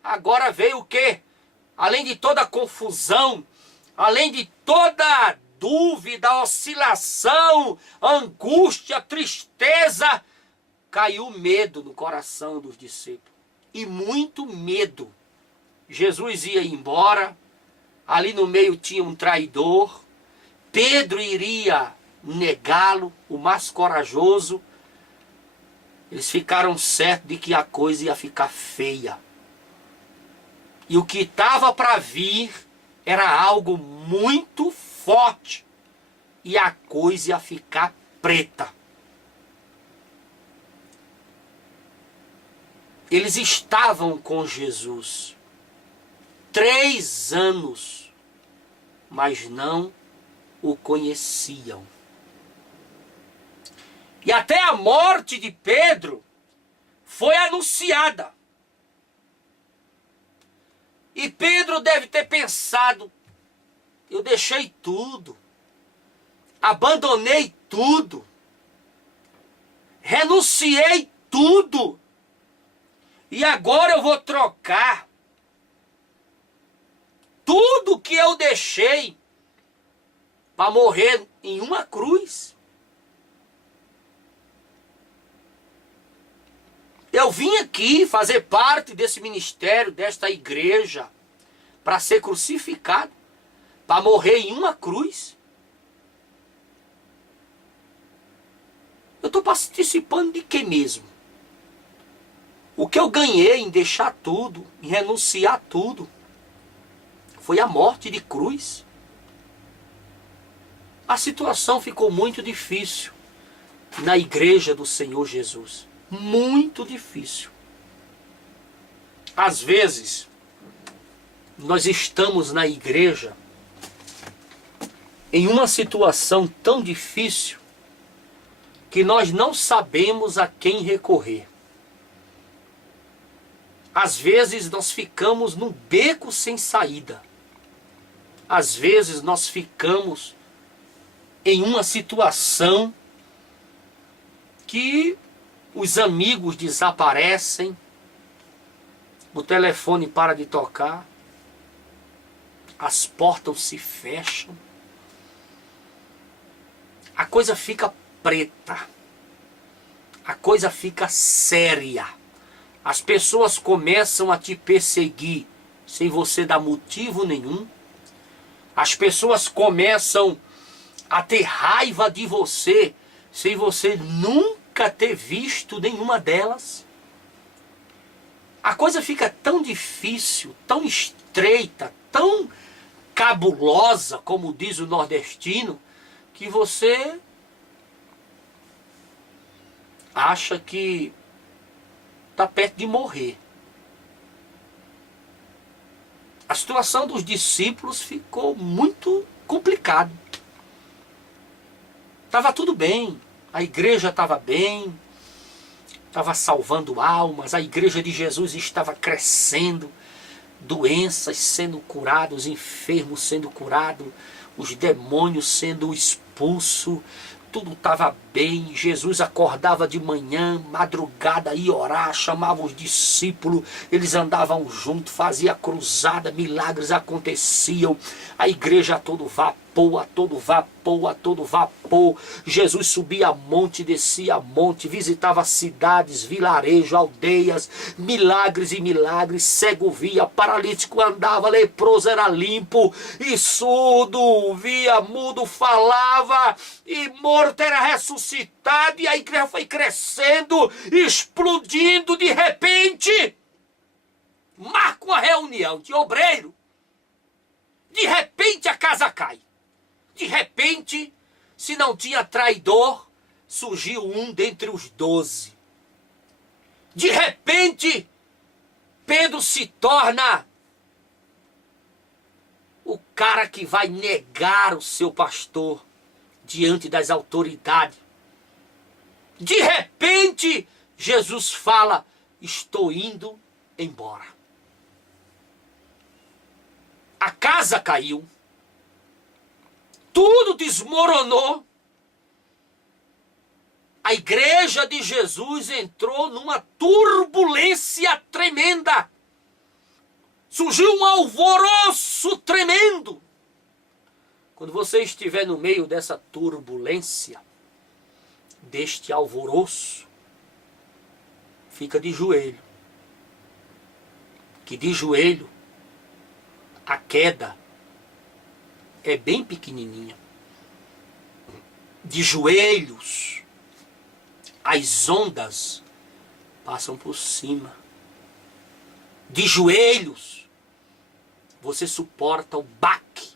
agora veio o quê? Além de toda a confusão, além de toda a dúvida, oscilação, angústia, tristeza, caiu medo no coração dos discípulos. E muito medo. Jesus ia embora, ali no meio tinha um traidor, Pedro iria negá-lo, o mais corajoso. Eles ficaram certos de que a coisa ia ficar feia. E o que estava para vir era algo muito forte. E a coisa ia ficar preta. Eles estavam com Jesus 3 anos, mas não o conheciam. E até a morte de Pedro foi anunciada. E Pedro deve ter pensado: eu deixei tudo, abandonei tudo, renunciei tudo, e agora eu vou trocar tudo que eu deixei para morrer em uma cruz. Eu vim aqui fazer parte desse ministério, desta igreja, para ser crucificado, para morrer em uma cruz. Eu estou participando de quê mesmo? O que eu ganhei em deixar tudo, em renunciar tudo, foi a morte de cruz. A situação ficou muito difícil na igreja do Senhor Jesus. Muito difícil. Às vezes, nós estamos na igreja em uma situação tão difícil que nós não sabemos a quem recorrer. Às vezes nós ficamos num beco sem saída. Às vezes nós ficamos em uma situação que os amigos desaparecem, o telefone para de tocar, as portas se fecham, a coisa fica preta, a coisa fica séria. As pessoas começam a te perseguir sem você dar motivo nenhum. As pessoas começam a ter raiva de você sem você nunca ter visto nenhuma delas. A coisa fica tão difícil, tão estreita, tão cabulosa, como diz o nordestino, que você acha que está perto de morrer. A situação dos discípulos ficou muito complicada. Estava tudo bem, a igreja estava bem, estava salvando almas, a igreja de Jesus estava crescendo, doenças sendo curadas, enfermos sendo curados, os demônios sendo expulsos, tudo estava bem. Jesus acordava de manhã, madrugada, ia orar, chamava os discípulos, eles andavam juntos, fazia cruzada, milagres aconteciam, a igreja a todo vapor, a todo vapor, a todo vapor. Jesus subia a monte, descia a monte, visitava cidades, vilarejos, aldeias, milagres e milagres, cego via, paralítico andava, leproso era limpo, e surdo via, mudo falava, e morto era ressuscitado, e a igreja foi crescendo, explodindo. De repente, marca uma reunião de obreiro, de repente a casa cai. De repente, se não tinha traidor, surgiu um dentre os 12. De repente, Pedro se torna o cara que vai negar o seu pastor diante das autoridades. De repente, Jesus fala: estou indo embora. A casa caiu. Tudo desmoronou. A igreja de Jesus entrou numa turbulência tremenda. Surgiu um alvoroço tremendo. Quando você estiver no meio dessa turbulência, deste alvoroço, fica de joelho. Que de joelho, a queda é bem pequenininha. De joelhos, as ondas passam por cima. De joelhos, você suporta o baque.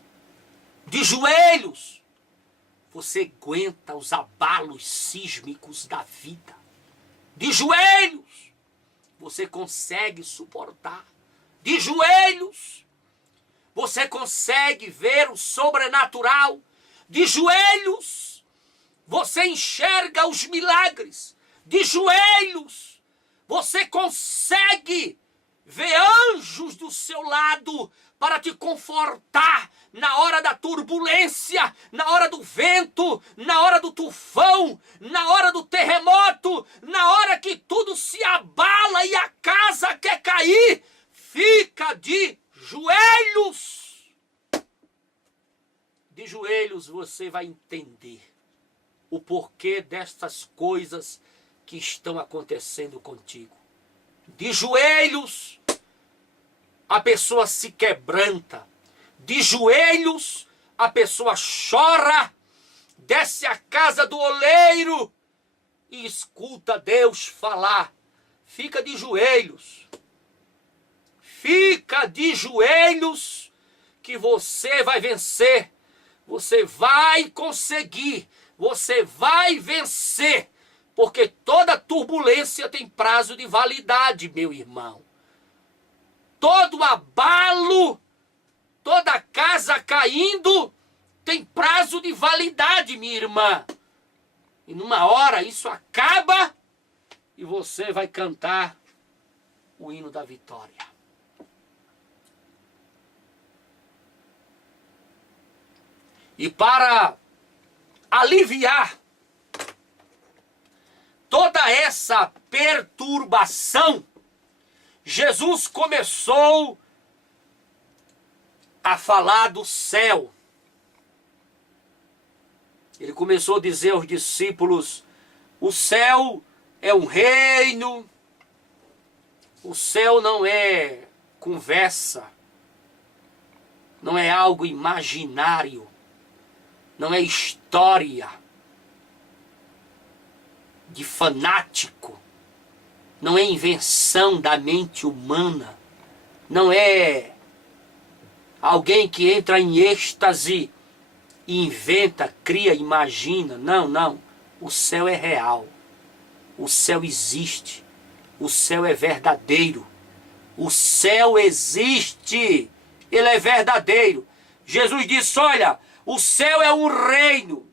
De joelhos, você aguenta os abalos sísmicos da vida. De joelhos, você consegue suportar. De joelhos, você consegue ver o sobrenatural. De joelhos, você enxerga os milagres. De joelhos, você consegue ver anjos do seu lado para te confortar na hora da turbulência, na hora do vento, na hora do tufão, na hora do terremoto, na hora que tudo se abala e a casa quer cair. Fica de joelhos. De joelhos você vai entender o porquê destas coisas que estão acontecendo contigo. De joelhos, a pessoa se quebranta. De joelhos, a pessoa chora, desce à casa do oleiro e escuta Deus falar. Fica de joelhos. Fica de joelhos que você vai vencer. Você vai conseguir. Você vai vencer. Porque toda turbulência tem prazo de validade, meu irmão. Todo abalo, toda casa caindo, tem prazo de validade, minha irmã. E numa hora isso acaba e você vai cantar o hino da vitória. E para aliviar toda essa perturbação, Jesus começou a falar do céu. Ele começou a dizer aos discípulos: o céu é um reino, o céu não é conversa, não é algo imaginário, não é história de fanático, não é invenção da mente humana, não é alguém que entra em êxtase e inventa, cria, imagina. Não, não. O céu é real. O céu existe. O céu é verdadeiro. O céu existe. Ele é verdadeiro. Jesus disse: olha, o céu é um reino.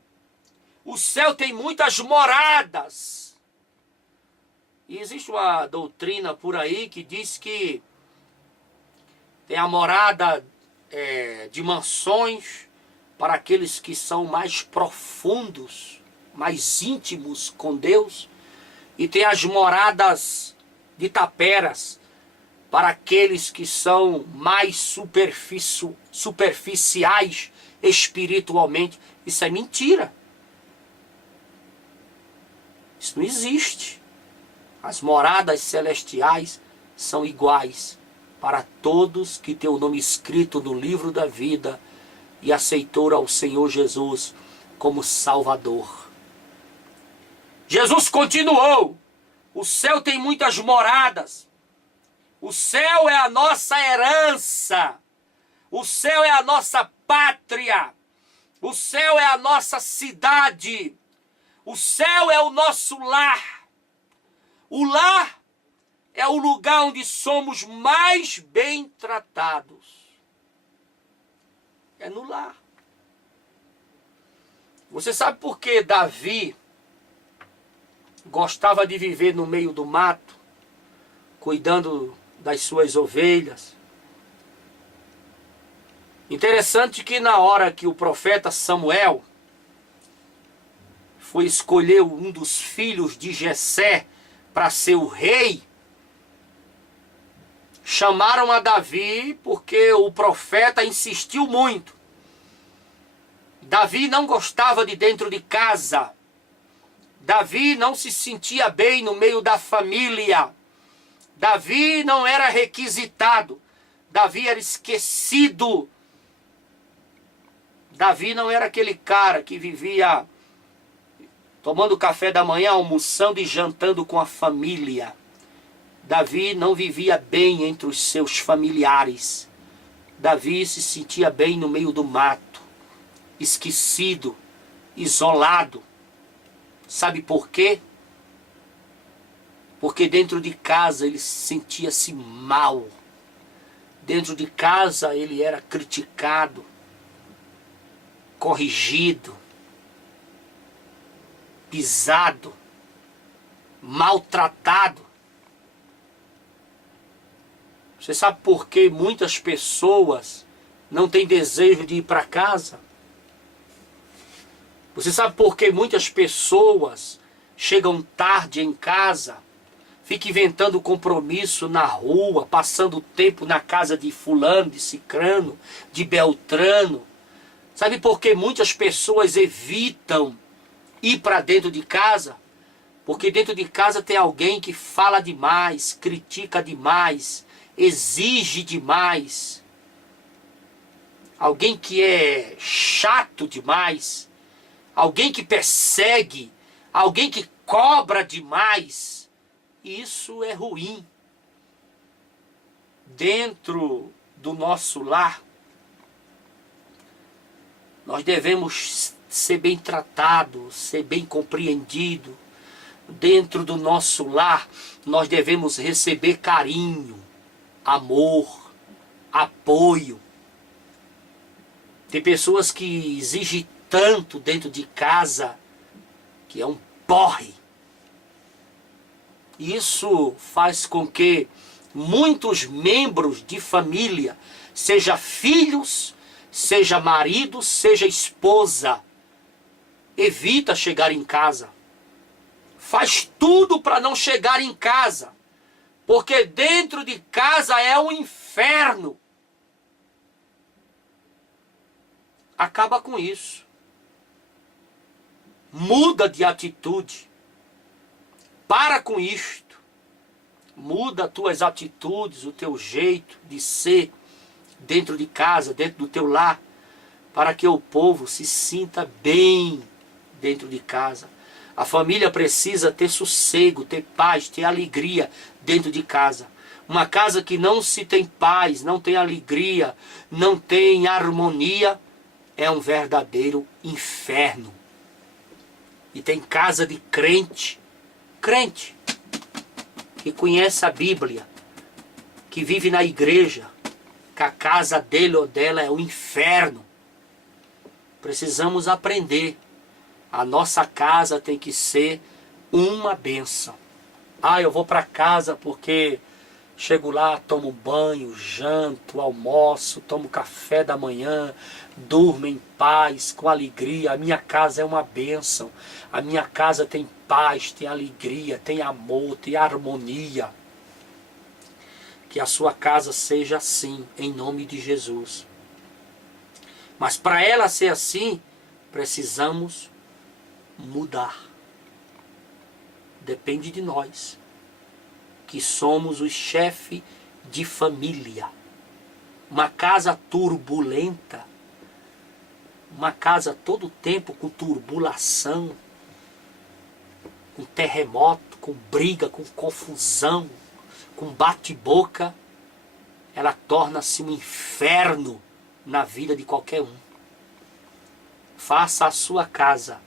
O céu tem muitas moradas. E existe uma doutrina por aí que diz que tem a morada de mansões para aqueles que são mais profundos, mais íntimos com Deus. E tem as moradas de taperas para aqueles que são mais superficiais espiritualmente. Isso é mentira. Isso não existe. As moradas celestiais são iguais para todos que têm o nome escrito no livro da vida e aceitou ao Senhor Jesus como Salvador. Jesus continuou: o céu tem muitas moradas. O céu é a nossa herança. O céu é a nossa pátria. O céu é a nossa cidade. O céu é o nosso lar. O lar é o lugar onde somos mais bem tratados. É no lar. Você sabe por que Davi gostava de viver no meio do mato, cuidando das suas ovelhas? Interessante que na hora que o profeta Samuel foi escolher um dos filhos de Jessé para ser o rei, chamaram a Davi porque o profeta insistiu muito. Davi não gostava de dentro de casa. Davi não se sentia bem no meio da família. Davi não era requisitado. Davi era esquecido. Davi não era aquele cara que vivia tomando café da manhã, almoçando e jantando com a família. Davi não vivia bem entre os seus familiares. Davi se sentia bem no meio do mato, esquecido, isolado. Sabe por quê? Porque dentro de casa ele sentia-se mal. Dentro de casa ele era criticado, corrigido, pisado, maltratado. Você sabe por que muitas pessoas não têm desejo de ir para casa? Você sabe por que muitas pessoas chegam tarde em casa, ficam inventando compromisso na rua, passando tempo na casa de fulano, de cicrano, de beltrano? Sabe por que muitas pessoas evitam ir para dentro de casa? Porque dentro de casa tem alguém que fala demais, critica demais, exige demais. Alguém que é chato demais. Alguém que persegue. Alguém que cobra demais. Isso é ruim. Dentro do nosso lar, nós devemos ser bem tratados, ser bem compreendidos. Dentro do nosso lar, nós devemos receber carinho, amor, apoio. Tem pessoas que exigem tanto dentro de casa que é um porre. Isso faz com que muitos membros de família, seja filhos, seja marido, seja esposa, evita chegar em casa. Faz tudo para não chegar em casa. Porque dentro de casa é um inferno. Acaba com isso. Muda de atitude. Para com isto. Muda as tuas atitudes, o teu jeito de ser dentro de casa, dentro do teu lar, para que o povo se sinta bem dentro de casa. A família precisa ter sossego, ter paz, ter alegria dentro de casa. Uma casa que não se tem paz, não tem alegria, não tem harmonia, é um verdadeiro inferno. E tem casa de crente, que conhece a Bíblia, que vive na igreja, que a casa dele ou dela é um inferno. Precisamos aprender. A nossa casa tem que ser uma bênção. Ah, eu vou para casa porque chego lá, tomo banho, janto, almoço, tomo café da manhã, durmo em paz, com alegria. A minha casa é uma bênção. A minha casa tem paz, tem alegria, tem amor, tem harmonia. Que a sua casa seja assim, em nome de Jesus. Mas para ela ser assim, precisamos mudar. Depende de nós, que somos os chefes de família. Uma casa turbulenta, uma casa todo tempo com turbulação, com terremoto, com briga, com confusão, com bate-boca, ela torna-se um inferno na vida de qualquer um. Faça a sua casa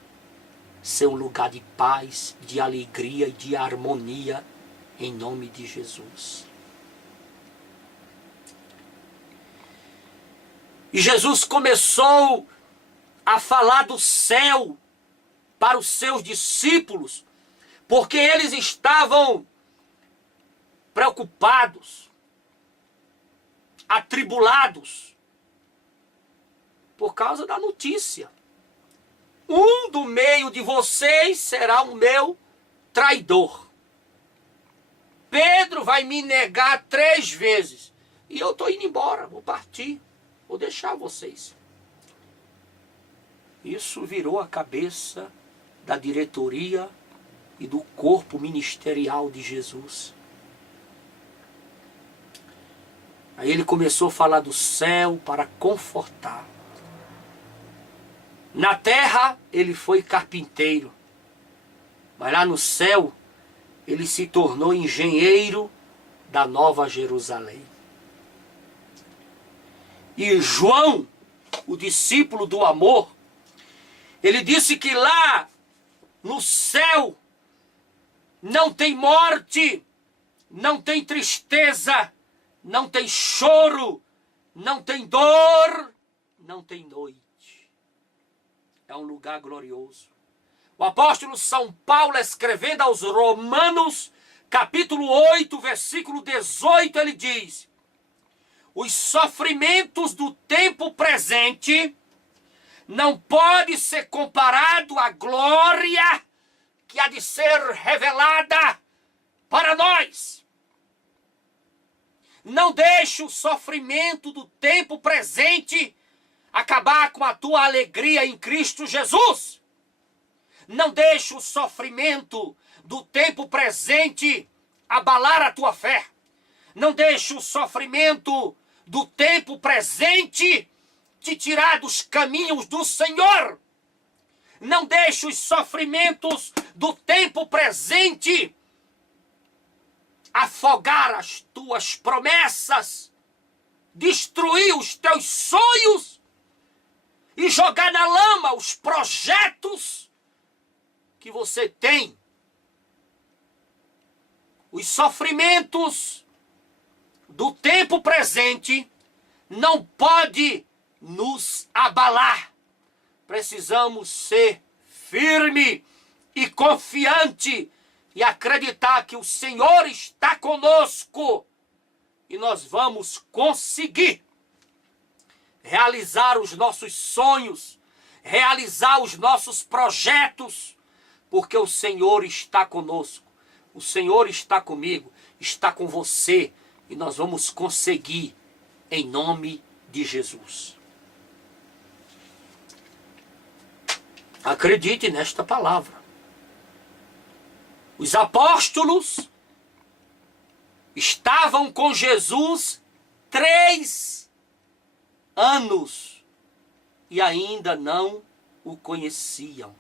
ser um lugar de paz, de alegria e de harmonia, em nome de Jesus. E Jesus começou a falar do céu para os seus discípulos, porque eles estavam preocupados, atribulados, por causa da notícia. Um do meio de vocês será o meu traidor. Pedro vai me negar 3 vezes. E eu estou indo embora, vou partir, vou deixar vocês. Isso virou a cabeça da diretoria e do corpo ministerial de Jesus. Aí ele começou a falar do céu para confortar. Na terra ele foi carpinteiro, mas lá no céu ele se tornou engenheiro da Nova Jerusalém. E João, o discípulo do amor, ele disse que lá no céu não tem morte, não tem tristeza, não tem choro, não tem dor, não tem noite. É um lugar glorioso. O apóstolo São Paulo, escrevendo aos Romanos, capítulo 8, versículo 18, ele diz: os sofrimentos do tempo presente não pode ser comparado à glória que há de ser revelada para nós. Não deixe o sofrimento do tempo presente acabar com a tua alegria em Cristo Jesus. Não deixe o sofrimento do tempo presente abalar a tua fé. Não deixe o sofrimento do tempo presente te tirar dos caminhos do Senhor. Não deixe os sofrimentos do tempo presente afogar as tuas promessas, destruir os teus sonhos e jogar na lama os projetos que você tem. Os sofrimentos do tempo presente não podem nos abalar. Precisamos ser firme e confiante e acreditar que o Senhor está conosco e nós vamos conseguir realizar os nossos sonhos, realizar os nossos projetos, porque o Senhor está conosco, o Senhor está comigo, está com você e nós vamos conseguir em nome de Jesus. Acredite nesta palavra. Os apóstolos estavam com Jesus 3 anos e ainda não o conheciam.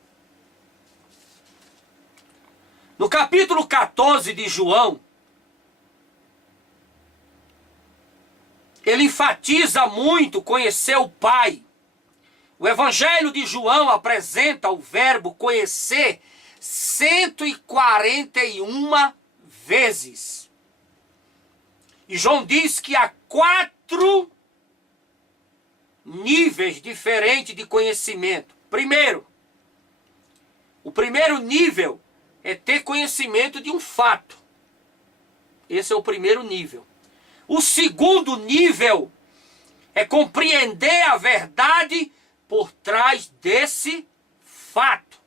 No capítulo 14 de João, ele enfatiza muito conhecer o Pai. O Evangelho de João apresenta o verbo conhecer 141 vezes. E João diz que há 4 níveis diferentes de conhecimento. Primeiro, o primeiro nível é ter conhecimento de um fato. Esse é o primeiro nível. O segundo nível é compreender a verdade por trás desse fato.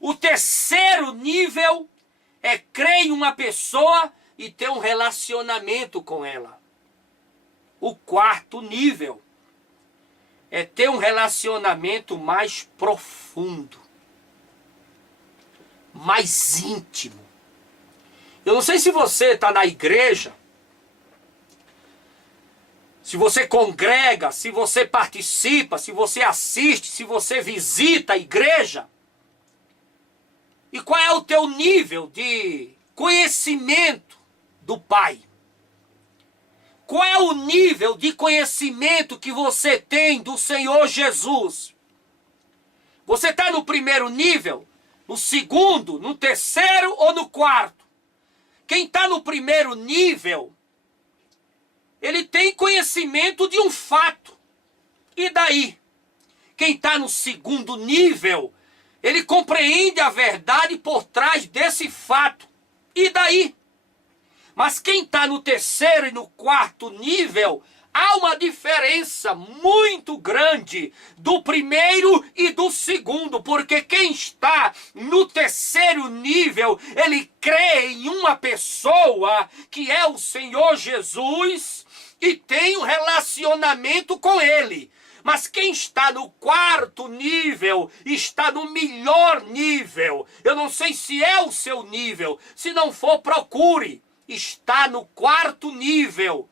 O terceiro nível é crer em uma pessoa e ter um relacionamento com ela. O quarto nível é ter um relacionamento mais profundo, mais íntimo. Eu não sei se você está na igreja, se você congrega, se você participa, se você assiste, se você visita a igreja. E qual é o teu nível de conhecimento do Pai? Qual é o nível de conhecimento que você tem do Senhor Jesus? Você está no primeiro nível, no segundo, no terceiro ou no quarto? Quem está no primeiro nível, ele tem conhecimento de um fato. E daí? Quem está no segundo nível, ele compreende a verdade por trás desse fato. E daí? Mas quem está no terceiro e no quarto nível, há uma diferença muito grande do primeiro e do segundo, porque quem está no terceiro nível, ele crê em uma pessoa que é o Senhor Jesus e tem um relacionamento com ele. Mas quem está no quarto nível, está no melhor nível. Eu não sei se é o seu nível, se não for, procure. Está no quarto nível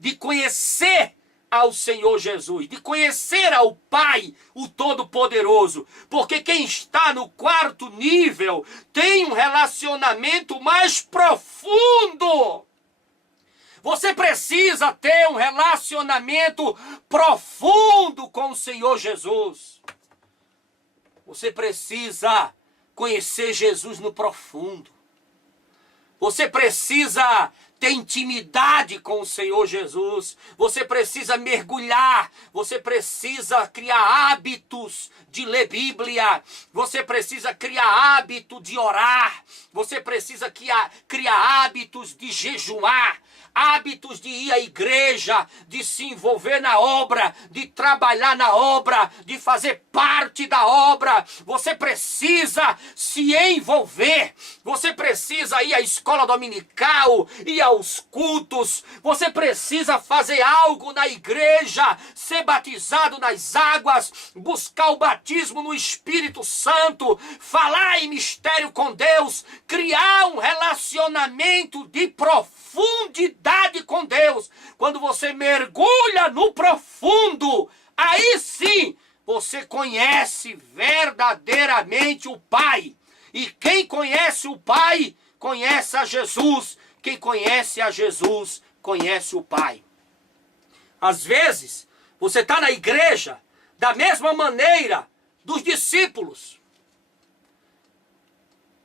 de conhecer ao Senhor Jesus, de conhecer ao Pai, o Todo-Poderoso. Porque quem está no quarto nível tem um relacionamento mais profundo. Você precisa ter um relacionamento profundo com o Senhor Jesus. Você precisa conhecer Jesus no profundo. Você precisa ter intimidade com o Senhor Jesus. Você precisa mergulhar. Você precisa criar hábitos de ler Bíblia. Você precisa criar hábito de orar. Você precisa criar hábitos de jejuar. Hábitos de ir à igreja, de se envolver na obra, de trabalhar na obra, de fazer parte da obra. Você precisa se envolver. Você precisa ir à escola dominical, ir aos cultos. Você precisa fazer algo na igreja, ser batizado nas águas, buscar o batismo no Espírito Santo, falar em mistério com Deus, criar um relacionamento de profundidade com Deus. Quando você mergulha no profundo, aí sim você conhece verdadeiramente o Pai. E quem conhece o Pai, conhece a Jesus. Quem conhece a Jesus, conhece o Pai. Às vezes, você está na igreja da mesma maneira dos discípulos.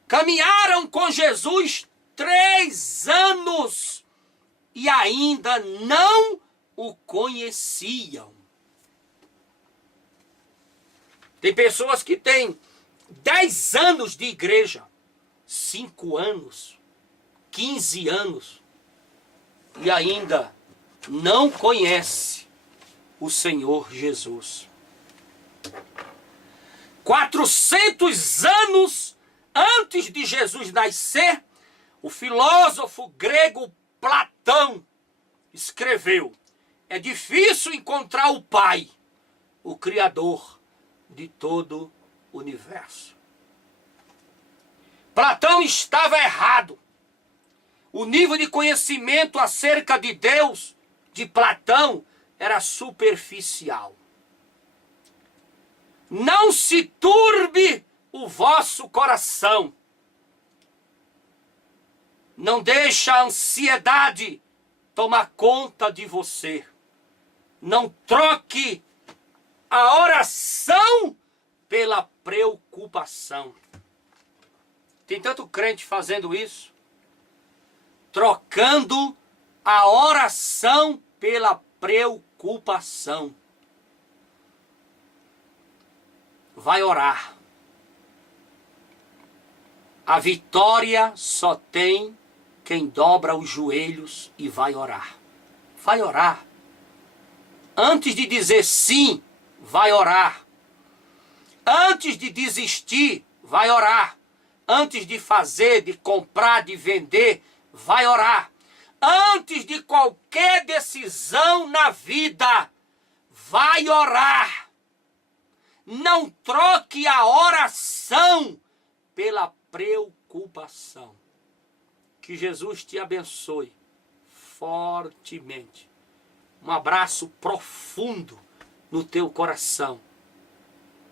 Caminharam com Jesus 3 anos e ainda não o conheciam. Tem pessoas que têm 10 anos de igreja, 5 anos, 15 anos, e ainda não conhece o Senhor Jesus. 400 anos antes de Jesus nascer, o filósofo grego Platão escreveu: é difícil encontrar o Pai, o Criador de todo o universo. Platão estava errado. O nível de conhecimento acerca de Deus de Platão era superficial. Não se turbe o vosso coração. Não deixa a ansiedade tomar conta de você. Não troque a oração pela preocupação. Tem tanto crente fazendo isso, trocando a oração pela preocupação. Vai orar. A vitória só tem quem dobra os joelhos e vai orar. Vai orar. Antes de dizer sim, vai orar. Antes de desistir, vai orar. Antes de fazer, de comprar, de vender, vai orar. Antes de qualquer decisão na vida, vai orar. Não troque a oração pela preocupação. Que Jesus te abençoe fortemente. Um abraço profundo no teu coração.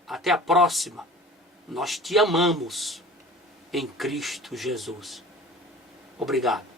Até a próxima. Nós te amamos em Cristo Jesus. Obrigado.